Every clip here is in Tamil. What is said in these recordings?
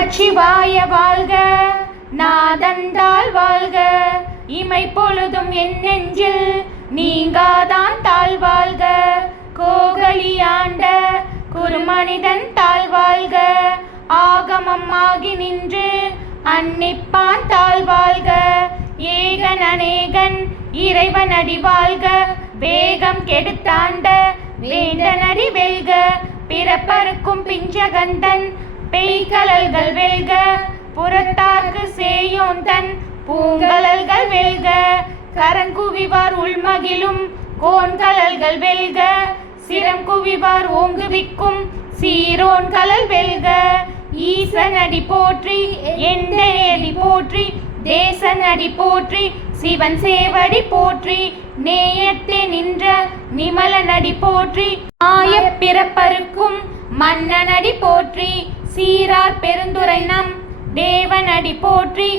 நமச்சிவாய வாழ்க. நாதந்தால் வாழ்க. இமை பொழுதும் என் நெஞ்சில் நீங்காதான் தாழ் வாழ்க. கோகலியாண்ட குருமனிதன் தாழ் வாழ்க. ஆகமம் ஆகி நின்று அன்னிப்பான் தாழ் வாழ்க. ஏகன் அநேகன் இறைவன் அடி வாழ்க. வேகம் கெடுத்தாண்ட வேண்டனடி வெல்க. பிறப்பருக்கும் பிஞ்சகந்தன் பெய்கலல்கள் வெல்க புறத்தார்க்கு சேயோந்தன் பூங்கலல்கள் வெல்க. கரங்குவிவார் உள்மகிழும் கோன்கலல்கள் வெல்க. சிரம் குவிவார் ஓங்குவிக்கும் சீரோன் கலல் வெல்க. ஈசனடி போற்றி எந்தையடி போற்றி தேசனடி போற்றி சிவன் சேவடி போற்றி நேயத்தே நின்ற நிமலனடி போற்றி ஆய பிறப்பருக்கும் மன்னனடி போற்றி சீரார் பெருந்துரை நம் தேவனடி போற்றி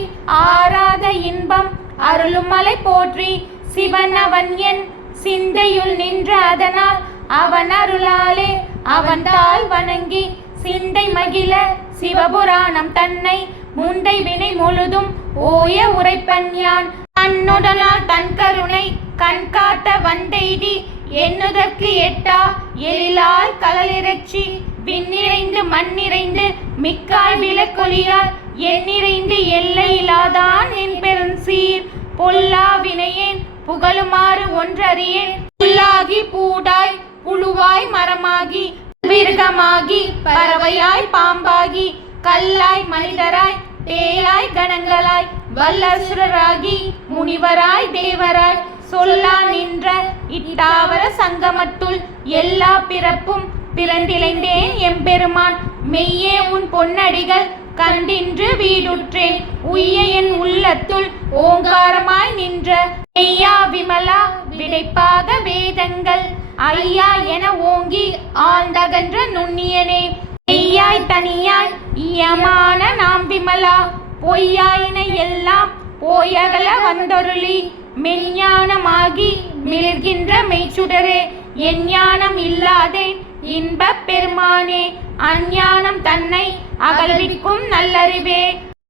ஆராத இன்பம் அருளுமலை போற்றி சிவன் அவன் என் சிந்தையுள் நின்ற அதனால் அவன் அருளாலே அவன் தாள் வணங்கி சிந்தை மகிழ சிவபுராணம் தன்னை முந்தை வினை முழுதும் ஓய உரைப்பன் யான். தன்னுடலால் தன் கருணை கண் காட்ட வந்தெய்தி எண்ணுதற்கு எட்டா எழிலால் கலலிறச்சி விண்ணிறைந்து மண்ணிறைந்து மிக்காய் விளக்கொலியால் எண்ணிறைந்து எல்லையிலாதான் என் பெரும் சீர். பொல்லா வினையேன் புகழுமாறு ஒன்றறியேன். புல்லாகி பூடாய் புழுவாய் மரமாகி. மிருகமாகி பறவையாய் பாம்பாகி. கல்லாய் மனிதராய் பேயாய் கணங்களாய். வல்லசுரராகி முனிவராய் தேவராய். சொல்லா நின்ற இட்டாவர சங்கமத்துள் எல்லா பிறப்பும் பிறந்திழைந்தேன் எம்பெருமான். மெய்யே உன் பொன்னடிகள் கண்டின்று வீடுற்றேன். உய்ய என் உள்ளத்துள் ஓங்காரமாய் நின்ற மெய்யா விமலா விடைப்பாக வேதங்கள். ஐயா என ஓங்கி ஆழ்ந்தகன்ற நுண்ணியனே. மெய்யாய் தனியாய் இயமான நாம் விமலா. பொய்யாயின எல்லாம் போயகல வந்தொருளி. மெஞ்ஞானமாகி மிளிர்கின்ற மெய்ச்சுடரே. எஞ்ஞானம் இல்லாதேன். இன்பப் பெருமானே அஞ்ஞானம் தன்னை அகழ்விக்கும் நல்லறிவே.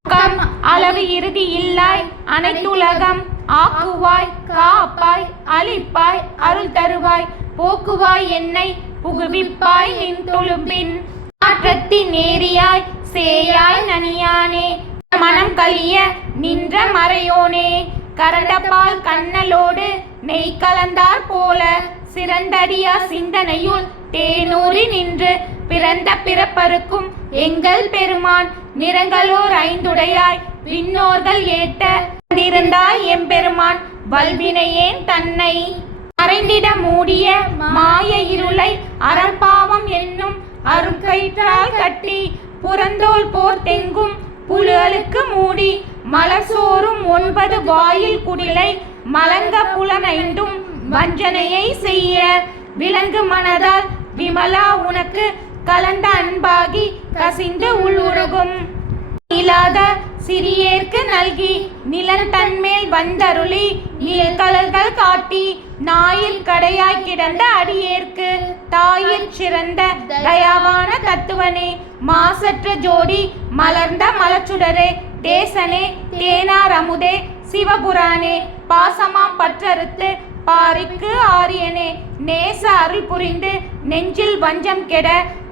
கம் அளவு இறுதி இல்லாய் அனைத்துலகம் ஆக்குவாய் காப்பாய் அழிப்பாய் அருள் தருவாய். போக்குவாய் என்னை புகுவிப்பாய் நின் தொழும்பின். மாற்றத்தின் நேரியாய் சேயாய் நனியானே. மனம் கலிய நின்ற மறையோனே. கரடப்பால் கண்ணலோடு நெய் கலந்தார் போல. சிறந்தடியா சிந்தனையுள் தேனூரி நின்று பிறந்த பிறப்பருக்கும் எங்கள் பெருமான் நிறங்களோர் ஐந்துடையாய் விண்ணோர்கள் ஏட்ட இருந்தாய் எம்பெருமான். வல்வினையேன் தன்னை மறைந்திட மூடிய மாய இருளை அறம்பாவம் என்னும் அருங்கயிற்றால் கட்டி புறந்தோல் போர் தெங்கும் புலுகளுக்கு மூடி மலசோறும் ஒன்பது வாயில் குடிலை மலங்க புலனைந்தும் வஞ்சனையை செய்ய விலங்கு மனதால் விமலா உனக்கு கலந்த அன்பாகி கசிந்து உள்ளுருகும் இல்லாத சிறியேற்கு நல்கி நிலன் தன்மேல் வந்தருளி கலர்கள் காட்டி நாயில் கடையாய் கிடந்த அடியேற்கு தாயில் சிறந்த தயாவான தத்துவனே மாசற்ற ஜோடி மலர்ந்த மலச்சுடரே தேசனே தேனார் அமுதே சிவபுரானே பாசமாம் பற்றறுத்து பாரிக்கு ஆரியனே நேச அருள் புரிந்து நெஞ்சில் வஞ்சம் கெட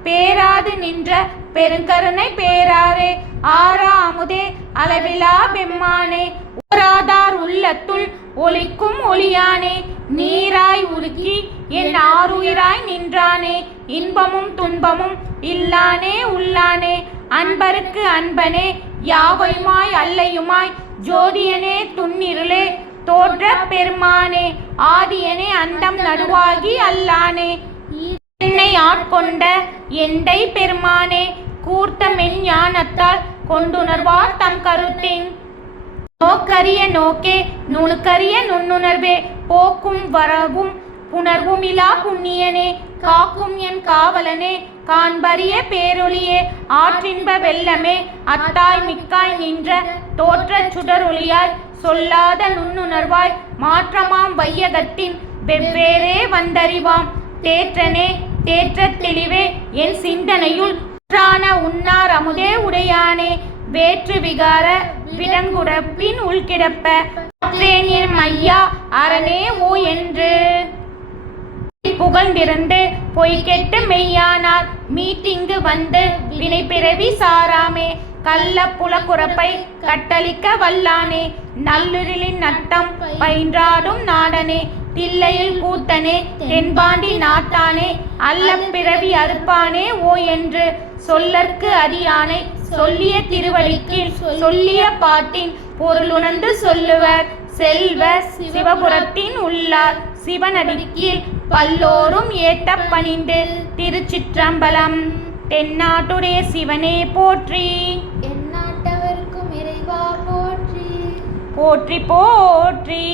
பேராது நின்ற பெருங்கருணை பேராரே. ஆரா அமுதே அளவிலா பெம்மானே ஓராதார் உள்ளத்துள் ஒளிக்கும் ஒளியானே. நீராய் உருக்கி என் ஆருயிராய் நின்றானே. இன்பமும் துன்பமும் இல்லானே உள்ளானே. அன்பருக்கு அன்பனே யாவையுமாய் அல்லையுமாய் ஜோதியனே துன்னிருளே. தோற்ற பெருமானே ஆதியனே அண்டம் நடுவாகி அல்லானே. என்னை ஆட்கொண்ட எந்தை பெருமானே கூர்த்த மெஞ்ஞானத்தால் கொண்டுணர்வார் தம் கருத்தின். நோக்கரிய நோக்கே நுணுக்கரிய நுண்ணுணர்வே போக்கும் வரவும் புணர்வுமிலா புண்ணியனே. காக்கும் என் காவலனே காண்பரிய பேரொளியே ஆற்றின்ப வெள்ளமே அத்தாய் மிக்காய் நின்ற தோற்றச் சுடரொளியாய் சொல்லாத நுண்ணுணர்வாய் மாற்றமாம் வையகத்தின் வெவ்வேறே வந்தறிவாம். தேற்றனே தேற்றத் தெளிவே என் சிந்தனையுள் குற்றான உன்னார் அமுதே உடையானே வேற்று விகார விடங்குடப்பின் உள்கிடப்ப. என் ஐயா அரணே ஓ என்று புகழ்ந்திருந்து பொய் கெட்டு மெய்யானார். மீட்டிங்கு வந்து வினை பிறவி சாராமே. கள்ள புலக்குறப்பை கட்டளிக்க வல்லானே. நல்லுருளின் நட்டம் பயின்றாடும் நாடனே. தில்லையில் கூத்தனே தென்பாண்டி நாட்டானே. அல்ல பிறவி அறுப்பானே ஓ என்று சொல்லற்கு அறியானை சொல்லிய திருவடிக்கில் சொல்லிய பாட்டின் பொருளுணர்ந்து சொல்லுவர். செல்வ சிவபுரத்தின் உள்ளார். சிவனடிக்கில் பல்லோரும் ஏத்த பணிந்து திருச்சிற்றம்பலம். தென்னாட்டுடைய சிவனே போற்றி. எந்நாட்டவர்க்கும் இறைவா போற்றி. போற்றி போற்றி.